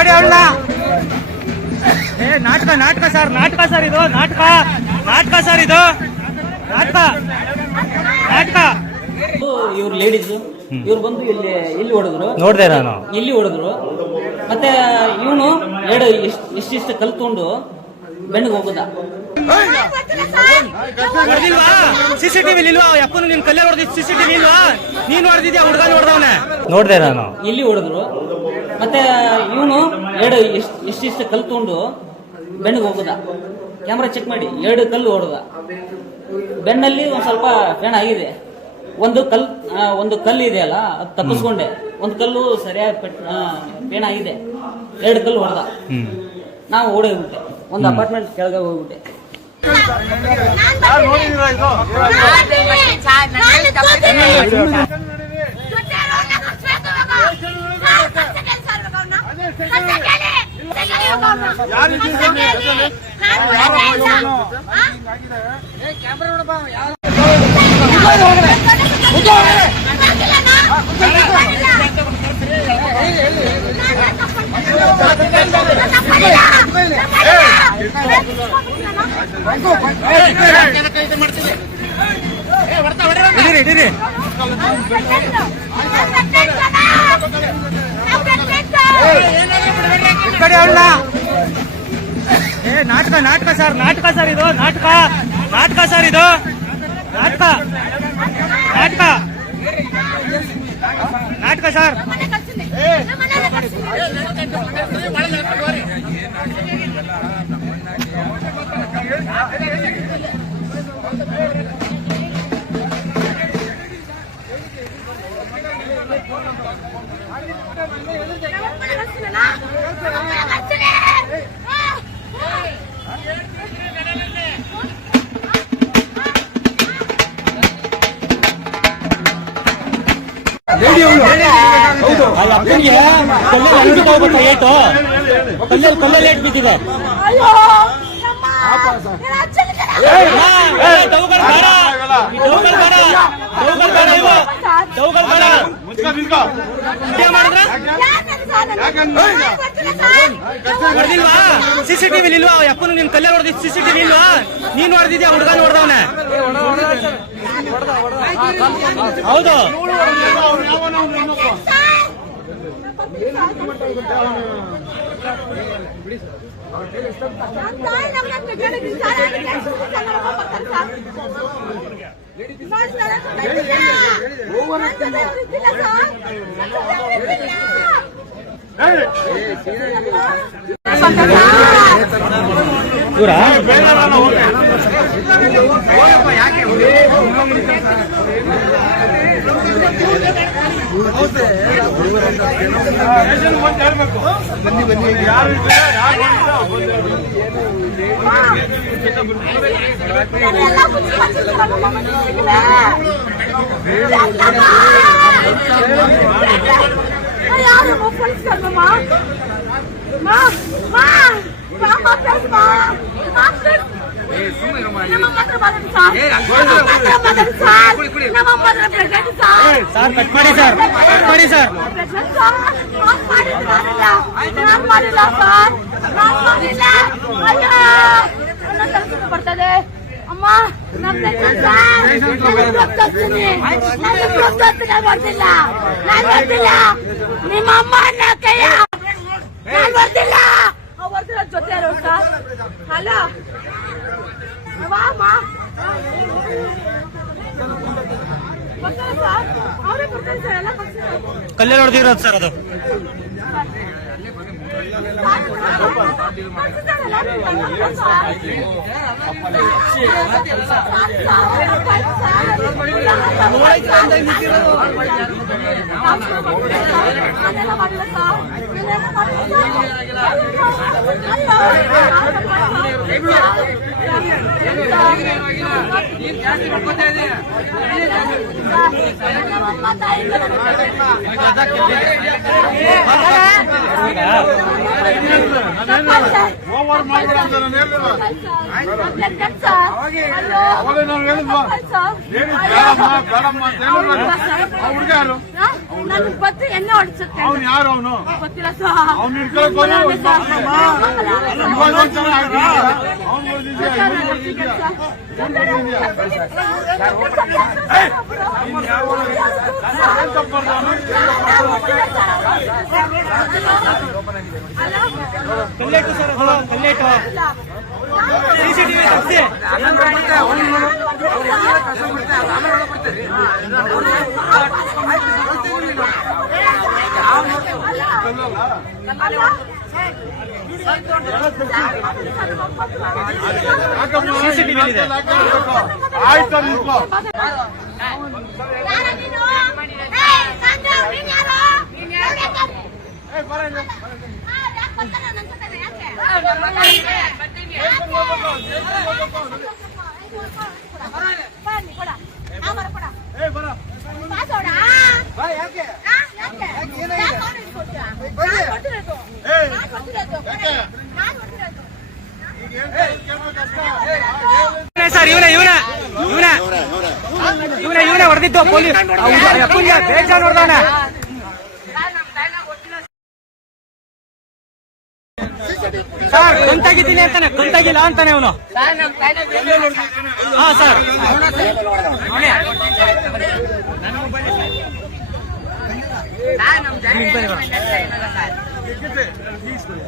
ಕಡೆ ಅವಳ ನಾಟಕ ನಾಟಕ ಸರ್ ಇದು ನಾಟಕ ಸರ್ ಇದು ನಾಟಕ. ಇವ್ರು ಲೇಡೀಸ್ ಇವ್ರು ಬಂದು ಇಲ್ಲಿ ಹೊಡೆದ್ರು, ನೋಡ್ದೆ ನಾನು, ಇಲ್ಲಿ ಹೊಡೆದ್ರು. ಮತ್ತೆ ಇವನು ಎರಡು ಇಷ್ಟಿಷ್ಟು ಕಲ್ತ್ಕೊಂಡು ಬೆಣ್ಣಗೆ ಹೋಗುದ. ಸಿಸಿಟಿವಿ ಇಲ್ವಾ? ಅಪ್ಪನು ನಿನ್ ಕಲ್ಲೇ ಹೊಡೆದಿದ್ದು ಸಿಸಿಟಿವಿ ಇಲ್ವಾ? ನೀನ್ ಹೊಡೆದಿದ್ಯಾ? ಹುಡುಗ ಹೊಡೆದವನೆ ನೋಡ್ದೆ ನಾನು, ಇಲ್ಲಿ ಹೊಡೆದ್ರು. ಮತ್ತೆ ಇವನು ಎರಡು ಇಷ್ಟಿಷ್ಟು ಕಲ್ತ್ಕೊಂಡು ಬೆಣ್ಣಗೆ ಹೋಗುದ. ಕ್ಯಾಮ್ರಾ ಚೆಕ್ ಮಾಡಿ, ಎರಡು ಕಲ್ಲು ಹೊಡೆದ. ಬೆನ್ನಲ್ಲಿ ಒಂದ್ ಸ್ವಲ್ಪ ಪೇಣ ಆಗಿದೆ. ಒಂದು ಕಲ್ಲು ಇದೆಯಲ್ಲ, ಅದು ತಪ್ಪಿಸ್ಕೊಂಡೆ. ಒಂದು ಕಲ್ಲು ಸರಿಯಾಗಿ ಪೇಣ ಆಗಿದೆ. ಎರಡು ಕಲ್ಲು ಹೊಡೆದ. ನಾವು ಓಡಿ ಹೋಗ್ಬಿಟ್ಟೆ, ಒಂದು ಅಪಾರ್ಟ್ಮೆಂಟ್ ಕೆಳಗೆ ಹೋಗ್ಬಿಟ್ಟೆ. ನಾಟಕ ಸರ್ ಇದು ನಾಟಕ ಸರ್ ಇದು ನಾಟಕ ಸರ್. ಕಲ್ಲಲ್ಲಿ ಏಟ್ ಬಿದ್ದಿದೆ. ಸಿಸಿಟಿವಿ ಇಲ್ವಾ? ಅಪ್ಪನು ನಿನ್ ಕಲ್ಲೇ ಹೊಡೆದಿದ್ದು ಸಿಸಿಟಿವಿ ಇಲ್ವಾ? ನೀನ್ ಹೊಡೆದಿದ್ಯಾ? ಹುಡುಗ ಹೊಡೆದವನೆ ಹೌದು. ಸರ್ ಕಟ್ ಮಾಡಿ ಸರ್, ಕಟ್ ಮಾಡಿ ಸರ್. ಬರ್ತದೆ ಅಮ್ಮ, ಬರ್ತಿಲ್ಲ. ನಿಮ್ಮ ಅಮ್ಮ ಕೈಯ ಬರ್ತಿಲ್ಲ. ಬರ್ತಿಲ್ಲ ಜೊತೆ ಸರ್. ಹಲೋ ಕಲ್ಲೇ ಹೊಡೆದಿರೋದು ಸರ್ ಅದು. ನನಗೆ ಬತ್ತಿ ಎಣ್ಣೆ ಹೊಡಿಸುತ್ತೆ ಅವನು ಯಾರು ಅವನು ಗೊತ್ತಿಲ್ಲ ಸರ್ ಅವ್ನು ಹಿಡ್ಕೊಂಡು ಕಲ್ಲೇಟು ಸರ್ ಕಲ್ಲೇಟು ಸಿಸಿಟಿವಿ ತಪ್ಪಿಸಿ ಸಿಸಿಟಿವಿ ಇದೆ ಆಯ್ತು ನಿಂತ್ಕೋ ಸರ್ ಇವನೇ ಹೊಡೆದಿದ್ದು ಪೊಲೀಸ್ ಬೇಜಾನ್ ಹೊಡೆದವನ ಸರ್ ಕಂತಾಗಿದ್ದೀನಿ ಅಂತಾನೆ ಕಂತಾಗಿಲ್ಲ ಅಂತಾನೆ ಅವನು ಹಾ ಸರ್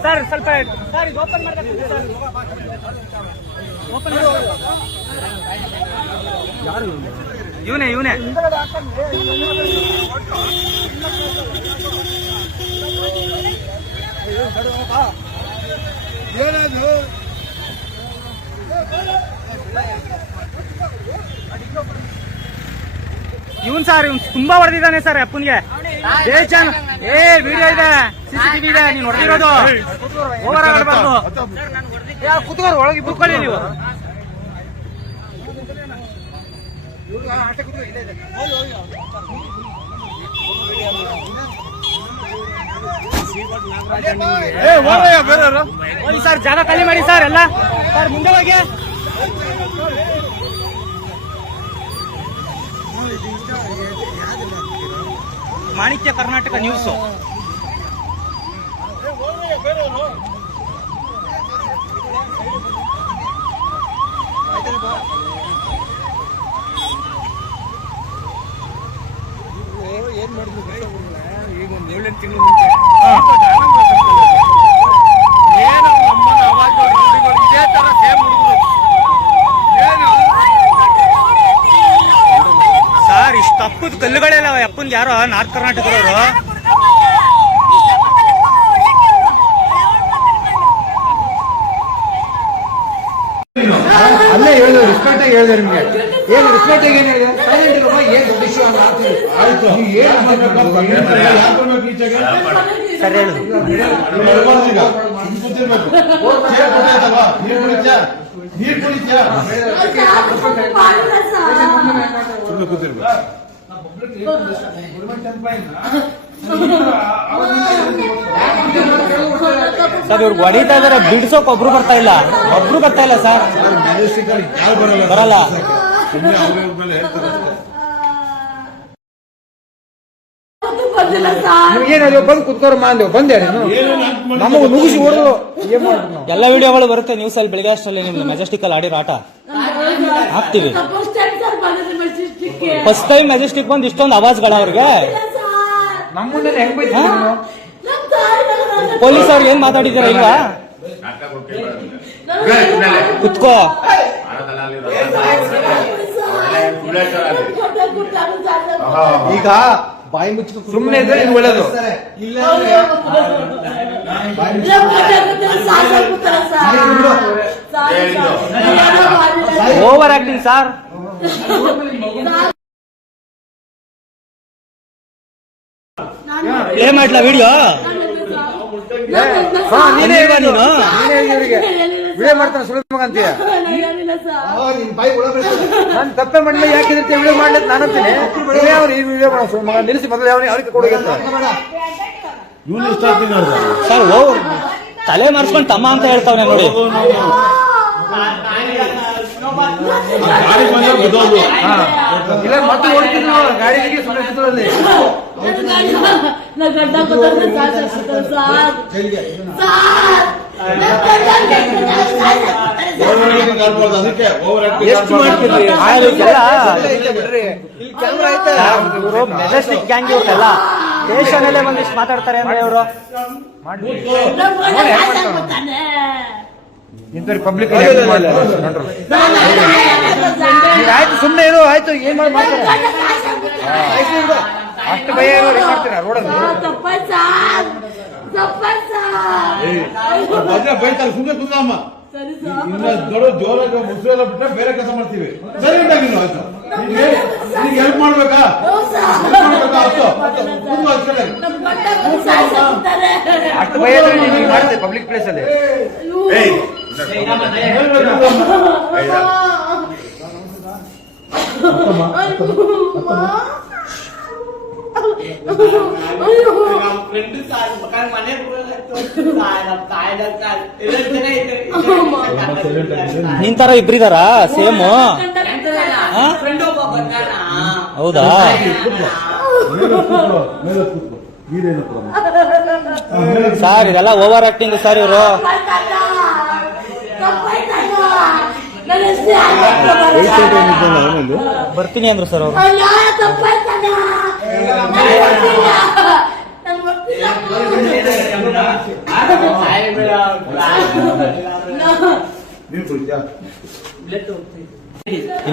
ಸರ್ ಸ್ವಲ್ಪ ಸರ್ ಇದು ಓಪನ್ ಮಾಡ್ಬೇಕು ಸರ್ ಓಪನ್ ಇವನೇ ಏನದು ಇವನ್ ಸರ್ ಇವ್ನು ತುಂಬಾ ಹೊಡೆದಿದ್ದಾನೆ ಸರ್ ಅಪ್ಪನ್ಗೆ ಬೇಜಾನ್ ವಿಡಿಯೋ ಇದೆ ಸಿಸಿಟಿವಿ ಇದೆ ನೀನ್ ಹೊಡೆದಿರೋದು ಓವರ್ ಆಗಬಾರ್ದು ಕುತ್ಕೋರು ಒಳಗೆ ಕುತ್ಕೊಳ್ಳಿ ನೀವು ಹೋಗಿ ಸರ್ ಜಾಗ ಖಾಲಿ ಮಾಡಿ ಸರ್ ಎಲ್ಲ ಸರ್ ಮುಂದೆ ಹೋಗಿ ಮಾಣಿಕ್ಯ ಕರ್ನಾಟಕ ನ್ಯೂಸ್ ಏನ್ ಮಾಡಿದ್ರು ಈಗ ಒಂದು 7 ತಿಂಗಳು ಮುಂಚೆ ಏನು ನಮ್ಮನ್ನ ಅವಾಜ್ ಇದೇ ತರ ಸೇಮ್ ಹುಡುಗರು ಸರ್ ಇಷ್ಟು ತಪ್ಪದ ಕಲ್ಲುಗಳೆಲ್ಲ ಅಪ್ಪನ್ಗೆ ಯಾರೋ ನಾರ್ತ್ ಕರ್ನಾಟಕದವರು ಅಲ್ಲೇ ಹೇಳಿದ್ರು ರಿಸ್ಪೆಕ್ಟ್ ಆಗಿ ಹೇಳಿದೆ ನಿಮ್ಗೆ ಏನು ರಿಸ್ಪೆಕ್ಟ್ ಆಗಿ ಏನ್ ಹೇಳಿದೆ ಸೈಲೆಂಟ್ ಇರಮ್ಮ ಏನ್ ದೊಡ್ಡ ಇಶ್ಯೂ ಅಲ್ಲ ಆಯ್ತು ನೀವು ಏನು ಸರ್ ಹೇಳು ನೀರು ಕುಡಿತ್ಯಾ ಸರ್ ಇವ್ರಿಗೆ ಹೊಡಿತಾ ಇದಾರೆ ಬಿಡ್ಸೋಕ್ ಒಬ್ರು ಬರ್ತಾ ಇಲ್ಲ ಸರ್ ಬರಲ್ಲ ಏನಾದ್ರು ಬಂದು ಕುತ್ಕೋರಮ್ಮ ಅಂದೇವು ಬಂದೆ ನಮಗೂ ನುಗ್ಗಿಸಿ ಹೊಡೆದು ಏನ್ ಮಾಡಿದ್ರು ಎಲ್ಲ ವಿಡಿಯೋಗಳು ಬರುತ್ತೆ ನ್ಯೂಸ್ ಅಲ್ಲಿ ಬೆಳಿಗ್ಗೆ ಅಷ್ಟರಲ್ಲಿ ನಿಮ್ದು ಮೆಜೆಸ್ಟಿಕ್ ಅಲ್ಲಿ ಆಡಿರೋ ಆಟ ಹಾಕ್ತಿವಿ ಫಸ್ಟ್ ಟೈಮ್ ಮೆಜೆಸ್ಟಿಕ್ ಬಂದು ಇಷ್ಟೊಂದು ಆವಾಜ್ಗಳ ಅವ್ರಿಗೆ ನಮ್ಮ ಮುಂದೆ ಹೆಂಗ್ ಬೈತೀವಿ ಪೊಲೀಸ್ ಅವ್ರಿಗೆ ಏನ್ ಮಾತಾಡಿದಾರ ಇಲ್ವಾ ಕುತ್ಕೋ ಈಗ ಬಾಯಿ ಮುಚ್ಚ ಸುಮ್ಮನೆ ಇದ್ರೆ ಇದು ಒಳ್ಳೇದು ಓವರ್ ಆಕ್ಟಿಂಗ್ ಸರ್ ಪ್ಲೇ ಮಾಡ್ಲಾ ವಿಡಿಯೋ ನೀನೇ ನೀನು ವಿಡಿಯೋ ಮಾಡ್ತಾನೆ ಸುಳ್ಳು ಮಗ ಅಂತೀಯ ನಾನು ತಪ್ಪೆ ಮಾಡಲಿ ಯಾಕಿದ್ರೆ ವಿಡಿಯೋ ಮಾಡ್ಲಿಕ್ಕೆ ನಾನು ಅಂತೀನಿ ಅವ್ರು ಈ ವಿಡಿಯೋ ಮಾಡೋ ಸುಳ್ಳು ಮಗ ನಿಲ್ಲಿಸಿ ಮೊದಲು ಅವ್ರಿಗೆ ಕೊಡೋಕೆ ಸರ್ ತಲೆ ಮರ್ಸ್ಕೊಂಡು ತಮ್ಮ ಅಂತ ಹೇಳ್ತಾವನೆ ನೋಡಿ. ಗಾಡಿ ಬಂದ್ರೆ ಬಿದ್ದೋದು. ಇಲ್ಲ ಮತ್ತೆ ಓಡ್ತಿದ್ರು ಗಾಡಿಗೆ ಸುಮ್ಮನೆ ಕೂತ್ಕೊಳ್ಳಿ. ನನ್ನ ಗಂಡ ಗೊತ್ತಾದ್ರೆ ಸಾಕಾಗ್ತದೆ ಸಾಕ್. ಅದಕ್ಕೆ ಓವರ್ ಎಷ್ಟು ಮಾಡ್ತೀರಿ? ಇವರು ಮೆಜೆಸ್ಟಿಕ್ ಗ್ಯಾಂಗ್ ಇವ್ರಲ್ಲ ದೇಶದಲ್ಲೇ ಒಂದಿಷ್ಟು ಮಾತಾಡ್ತಾರೆ ಅಂದ್ರೆ ಇವರು ಇಂಥವ್ರು ಪಬ್ಲಿಕ್ ಆಯ್ತು ಸುಮ್ಮನೆ ಇರು. ಆಯ್ತು ಏನ್ ಮಾಡ್ತಾರೆ ಅಷ್ಟು ಭಯ ಮಾಡ್ತೀರಾ ರೋಡಲ್ಲಿ? ಬೈತಾರೆ ಸುಮ್ಮನೆ ಕುಂದಮ್ಮ. ಇನ್ನ ದೊಡ್ಡ ಜೋರಾಗ ಮುಸುವೆಲ್ಲ ಬಿಟ್ರೆ ಬೇರೆ ಕೆಲಸ ಮಾಡ್ತೀವಿ. ಸರಿ ಉಂಟಾಗಿ ನೀವು ಆಯ್ತು. ನಿಮ್ಗೆ ಹೆಲ್ಪ್ ಮಾಡ್ಬೇಕಾ? ಅಷ್ಟು ಭಯ ನೀವು ಮಾಡ್ತೀರಿ ಪಬ್ಲಿಕ್ ಪ್ಲೇಸ್ ಅಲ್ಲಿ? ನಿನ್ ತರ ಇಬ್ರಿದಾರ ಸೇಮ್? ಹೌದಾ? ಸರ್ ಇದೆಲ್ಲ ಓವರ್ ಆಕ್ಟಿಂಗ್ ಸರ್ ಇವರು. ಬರ್ತೀನಿ ಅಂದ್ರು ಸರ್ ಅವರು.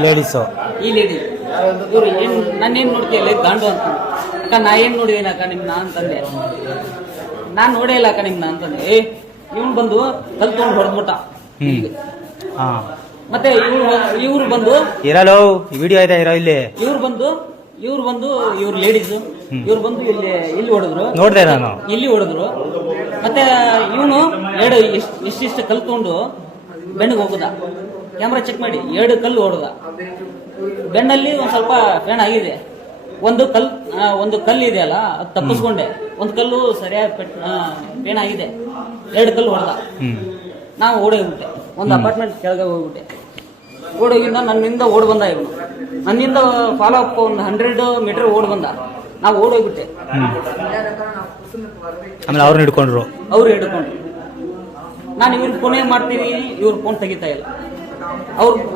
ಲೇಡೀಸು ಈ ಲೇಡಿ ಇವ್ರು ಏನ್ ನಾನೇನ್ ನೋಡ್ತೀಯಲ್ಲ ಗಾಂಡು ಅಂತ ಅಕ್ಕ. ನಾ ಏನ್ ನೋಡಿದೀನಿ ಅಕ್ಕ ನಿಮ್ನ ಅಂತಂದೆ. ನಾನ್ ನೋಡೇ ಇಲ್ಲ ಅಕ್ಕ ನಿಮ್ನ ಅಂತಂದೆ. ಇವ್ನು ಬಂದು ಕಲ್ ತಗೊಂಡು ಹೊಡೆದ್ಬಿಟ್ಟ. ಹಾ ಮತ್ತೆ ಇವ್ರು ಬಂದು ಇರಲು ವಿಡಿಯೋ ಇದೆ ಇರೋ ಇಲ್ಲಿ. ಇವ್ರು ಬಂದು ಇವ್ರು ಲೇಡೀಸ್ ಇವ್ರು ಬಂದು ಇಲ್ಲಿ ಹೊಡೆದ್ರು. ನೋಡ್ದೆ ನಾನು. ಇಲ್ಲಿ ಹೊಡೆದ್ರು. ಮತ್ತೆ ಇವನು ಇಷ್ಟಿಷ್ಟು ಕಲ್ ತಗೊಂಡು ಬೆನ್ನಿಗೆ ಹೋಗುದ. ಕ್ಯಾಮ್ರಾ ಚೆಕ್ ಮಾಡಿ 2 ಕಲ್ಲು ಹೊಡೆದ. ಬೆನ್ನಲ್ಲಿ ಒಂದ್ ಸ್ವಲ್ಪ ಫೇಣ್ ಆಗಿದೆ. ಒಂದು ಕಲ್ಲು ಇದೆ ಅಲ್ಲ ಅದು ತಪ್ಪಿಸ್ಕೊಂಡೆ. ಒಂದು ಕಲ್ಲು ಸರಿಯಾಗಿ ಫೇಣ್ ಆಗಿದೆ. 2 ಕಲ್ಲು ಹೊಡೆದ. ನಾವು ಓಡೋಗ್ಬಿಟ್ಟೆ. ಒಂದು ಅಪಾರ್ಟ್ಮೆಂಟ್ ಕೆಳಗೆ ಹೋಗ್ಬಿಟ್ಟೆ. ಓಡೋಗಿಂದ ನನ್ನಿಂದ ಓಡ್ ಬಂದ ಇವನು. ನನ್ನಿಂದ ಫಾಲೋ ಅಪ್ ಒಂದು 100 ಮೀಟರ್ ಓಡ್ ಬಂದ. ನಾವು ಓಡೋಗ್ಬಿಟ್ಟೆ. ಆಮೇಲೆ ಅವ್ರನ್ನ ಹಿಡ್ಕೊಂಡ್ರು. ಅವ್ರು ಹಿಡ್ಕೊಂಡ್ರು. ನಾನು ಇವ್ರ ಫೋನೇ ಮಾಡ್ತೀನಿ, ಇವ್ರ ಫೋನ್ ತೆಗಿತಾ ಇಲ್ಲ.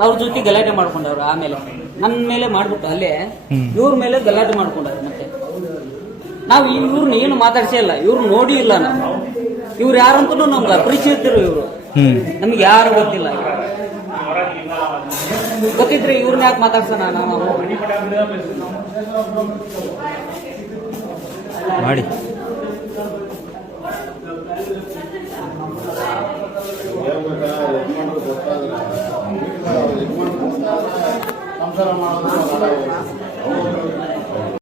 ಅವ್ರ ಜೊತೆ ಗಲಾಟೆ ಮಾಡ್ಕೊಂಡವ್ರು. ಆಮೇಲೆ ನನ್ನ ಮೇಲೆ ಮಾಡ್ಬಿಟ್ಟು ಅಲ್ಲೇ ಇವ್ರ ಮೇಲೆ ಗಲಾಟೆ ಮಾಡ್ಕೊಂಡವ್ರು. ಮತ್ತೆ ನಾವು ಇವ್ರನ್ನ ಏನು ಮಾತಾಡ್ಸೇ ಇಲ್ಲ. ಇವ್ರು ನೋಡಿ ಇಲ್ಲ ನಾವು. ಇವ್ರು ಯಾರಂತೂ ನಮ್ಗೆ ಅಪರಿಚಿತರು. ಇವರು ನಮ್ಗೆ ಯಾರು ಗೊತ್ತಿಲ್ಲ. ಗೊತ್ತಿದ್ರೆ ಇವ್ರನ್ನ ಯಾಕೆ ಮಾತಾಡ್ಸೋಣ ನಾವು? ಮಾಡಿ ಸಂಸಾರ ಮಾಡೋದು